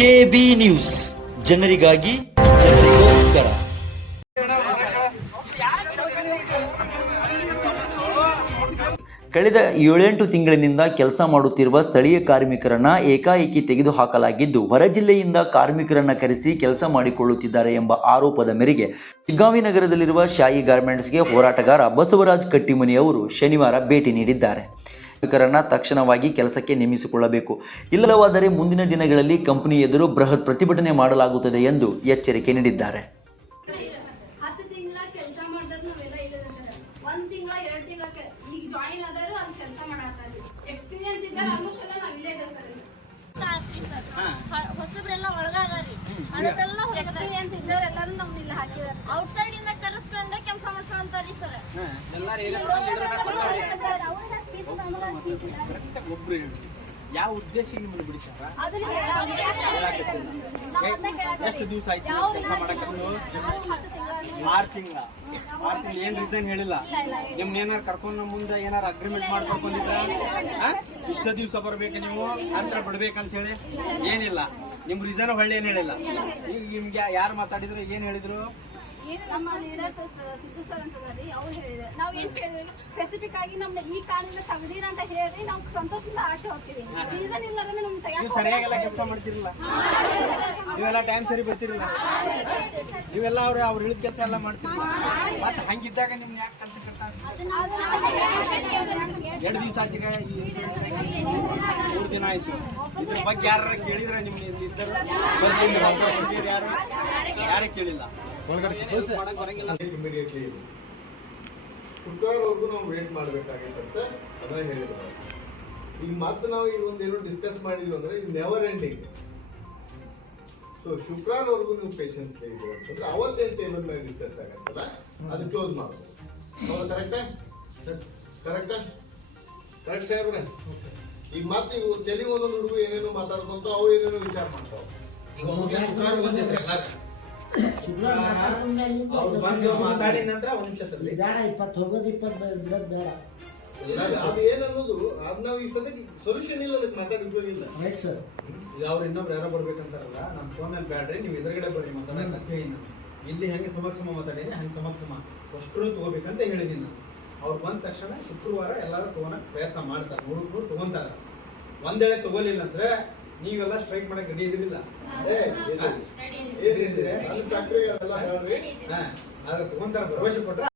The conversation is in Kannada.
ಕೆಬಿ ನ್ಯೂಸ್ ಜನರಿಗಾಗಿ ಜನರಿಗೋಸ್ಕರ. ಕಳೆದ 7-8 ತಿಂಗಳಿನಿಂದ ಕೆಲಸ ಮಾಡುತ್ತಿರುವ ಸ್ಥಳೀಯ ಕಾರ್ಮಿಕರನ್ನ ಏಕಾಏಕಿ ತೆಗೆದುಹಾಕಲಾಗಿದ್ದು, ಹೊರ ಜಿಲ್ಲೆಯಿಂದ ಕಾರ್ಮಿಕರನ್ನ ಕರೆಸಿ ಕೆಲಸ ಮಾಡಿಕೊಳ್ಳುತ್ತಿದ್ದಾರೆ ಎಂಬ ಆರೋಪದ ಮೇರೆಗೆ ಶಿಗ್ಗಾಂವಿ ನಗರದಲ್ಲಿರುವ ಶಾಯಿ ಗಾರ್ಮೆಂಟ್ಸ್ಗೆ ಹೋರಾಟಗಾರ ಬಸವರಾಜ್ ಕಟ್ಟಿಮನಿ ಅವರು ಶನಿವಾರ ಭೇಟಿ ನೀಡಿದ್ದಾರೆ. ಕಾರ್ಮಿಕರನ್ನ ತಕ್ಷಣವಾಗಿ ಕೆಲಸಕ್ಕೆ ನೇಮಿಸಿಕೊಳ್ಳಬೇಕು, ಇಲ್ಲವಾದರೆ ಮುಂದಿನ ದಿನಗಳಲ್ಲಿ ಕಂಪನಿ ಎದುರು ಬೃಹತ್ ಪ್ರತಿಭಟನೆ ಮಾಡಲಾಗುತ್ತದೆ ಎಂದು ಎಚ್ಚರಿಕೆ ನೀಡಿದ್ದಾರೆ. ಹೊಸಬ್ರೆಲ್ಲ ಒಳಗಾದಾರಿ ಹಣದೆಲ್ಲ ಎಕ್ಸ್ಪೀರಿಯನ್ಸ್ ಇದ್ದವ್ರು ಎಲ್ಲರೂ ನಮ್ಗೆ ಇಲ್ಲಿ ಹಾಕಿದಾರೆ. ಔಟ್ಸೈಡ್ ಇಂದ ಕರೆಸ್ಕೊಂಡೆ ಕೆಲಸ ಮಾಡ್ಕೊಂತಾರಿ ಸರ್. ಯಾವ ಉದ್ದೇಶಕ್ಕೆ ನಿಮ್ಮನ್ನು ಬಿಡಿಸ್ಯಾರ? ಎಷ್ಟು ದಿವಸ ಆಯ್ತು ಕೆಲಸ ಮಾಡಕ್ಕೆ? 6 ತಿಂಗಳ ಏನ್ ರೀಸನ್ ಹೇಳಿಲ್ಲ. ನಿಮ್ನ ಏನಾರು ಕರ್ಕೊಂಡು ಮುಂದೆ ಏನಾರು ಅಗ್ರಿಮೆಂಟ್ ಮಾಡ್ಕೊಂಡ್ಬಂದಿದ್ರ? ಇಷ್ಟ ದಿವಸ ಬರ್ಬೇಕು ನೀವು ಅಂತರ ಬಿಡ್ಬೇಕಂತ ಹೇಳಿ ಏನಿಲ್ಲ. ನಿಮ್ ರೀಸನ್ ಹೊಳ್ಳಿ ಏನ್ ಹೇಳಿಲ್ಲ. ಈಗ ನಿಮ್ಗೆ ಯಾರು ಮಾತಾಡಿದ್ರು ಏನ್ ಹೇಳಿದ್ರು? ನಮ್ಮ ಲೀಡರ್ ಸಿದ್ದು ಸರ್ ಅಂತಂದ್ರಿ, ಅವ್ರು ಹೇಳಿದ್ರೆ ನಾವ್ ಏನ್ ಹೇಳಿದ್ರಿ, ಸ್ಪೆಸಿಫಿಕ್ ಆಗಿ ನಮ್ನ ಈ ಕಾರಣದಿಂದ ತೆಗ್ದೀರ ಅಂತ ಹೇಳಿ ನಾವು ಸಂತೋಷದಿಂದ ಆಚೆ ಹೋಗ್ತೀವಿ. ರೀಸನ್ ಇಲ್ಲದ್ರೆ ನಮ್ಗೆ ನೀವು ಸರಿಯಾಗೆಲ್ಲ ಕೆಲಸ ಮಾಡ್ತಿರಲಿಲ್ಲ, ನೀವೆಲ್ಲ ಟೈಮ್ ಸರಿ ಬರ್ತಿರಲಿಲ್ಲ, ನೀವೆಲ್ಲ ಅವ್ರು ಹೇಳಿದ ಕೆಲಸ ಎಲ್ಲ ಮಾಡ್ತಿರಲಿಲ್ಲ. ಮತ್ತೆ ಹಂಗಿದ್ದಾಗ ನಿಮ್ನ ಯಾಕೆ ಕೆಲಸ ಕಟ್ತಾರೆ? 2 ದಿವಸ ಆಯ್ತು, ಈಗ 3 ದಿನ ಆಯ್ತು. ಇದ್ರ ಬಗ್ಗೆ ಯಾರು ಕೇಳಿದ್ರೆ ನಿಮ್ಗೆ ಇದ್ದರು ಯಾರು ಕೇಳಿಲ್ಲ. ಇಮಿಡಿಯೇಟ್ಲಿ ಶುಕ್ರವಾರವರೆಗೂ ನಾವು ವೇಟ್ ಮಾಡಬೇಕಾಗಿತ್ತಂತೆ ಅದನ್ನ ಹೇಳಿದ್ರು. ಈಗ ಮತ್ತೆ ನಾವು ಈಗ ಒಂದೇನೋ ಡಿಸ್ಕಸ್ ಮಾಡಿದ್ವಿ ಅಂದ್ರೆ ಇದು ನೆವರ್ ಎಂಡಿಂಗ್. ಸೊ ಶುಕ್ರವಾರವರೆಗೂ ನೀವು ಪೇಷನ್ಸ್ ಇದೆ ಅಂತಂದ್ರೆ ಅವತ್ತೇನು ಟೇಬಲ್ ಮೇಲೆ ಡಿಸ್ಕಸ್ ಆಗತ್ತಲ್ಲ ಅದು ಕ್ಲೋಸ್ ಮಾಡ್ಬೋದು. ಹೌದು, ಕರೆಕ್ಟ್ ಸಾಹೇಬ್ರೆ. ಈಗ ಮತ್ತೆ ಇವು ತೆಲಿಗೆ ಒಂದೊಂದು ಹುಡುಗರು ಏನೇನೋ ಮಾತಾಡ್ಕೊಂತ ಅವು ಏನೇನೋ ವಿಚಾರ ಮಾಡ್ತಾವ. ಮಾತಾಡಿದ ನಂತರ 1 ನಿಮಿಷ ಬೇಡ 20 ಹೋಗೋದು 20 ಬೇಡ. ಅದು ಏನನ್ನೋದು ಅದ್ ನಾವು ಈ ಸದ್ಯಕ್ಕೆ ಸೊಲ್ಯೂಷನ್ ಇಲ್ಲ, ಅದಕ್ಕೆ ಮಾತಾಡಿಲ್ಲ. Right sir. ಈಗ ಅವ್ರು ಇನ್ನೊಬ್ರು ಯಾರೋ ಬರ್ಬೇಕಂತಾರಲ್ಲ, ನಮ್ಮ ಫೋನಲ್ಲಿ ಬ್ಯಾಡ್ರಿ, ನೀವು ಎದುರುಗಡೆ ಬರ್ರಿ ಮಾತಾಡಕ್ಕೆ ಹೇಳಿ. ನಾನು ಇಲ್ಲಿ ಹೆಂಗೆ ಸಮಕ್ಷಮ ಮಾತಾಡಿದ್ದೀನಿ ಹಂಗೆ ಸಮಕ್ಷಮ ಅಷ್ಟರು ತಗೋಬೇಕಂತ ಹೇಳಿದ್ದೀನಿ ನಾನು. ಅವ್ರು ಬಂದ ತಕ್ಷಣ ಶುಕ್ರವಾರ ಎಲ್ಲರೂ ತಗೋಣಕ್ಕೆ ಪ್ರಯತ್ನ ಮಾಡ್ತಾರೆ, 100 ತಗೊಂತಾರೆ. ಒಂದೇಳೆ ತಗೋಲಿಲ್ಲ ಅಂದ್ರೆ ನೀವೆಲ್ಲ ಸ್ಟ್ರೈಕ್ ಮಾಡಕ್ಕೆ ರೆಡಿ ಇದಿಲ್ಲ. ಆದ್ರೆ ತಗೊಂತಾರ ಭರವಸೆ ಕೊಟ್ರೆ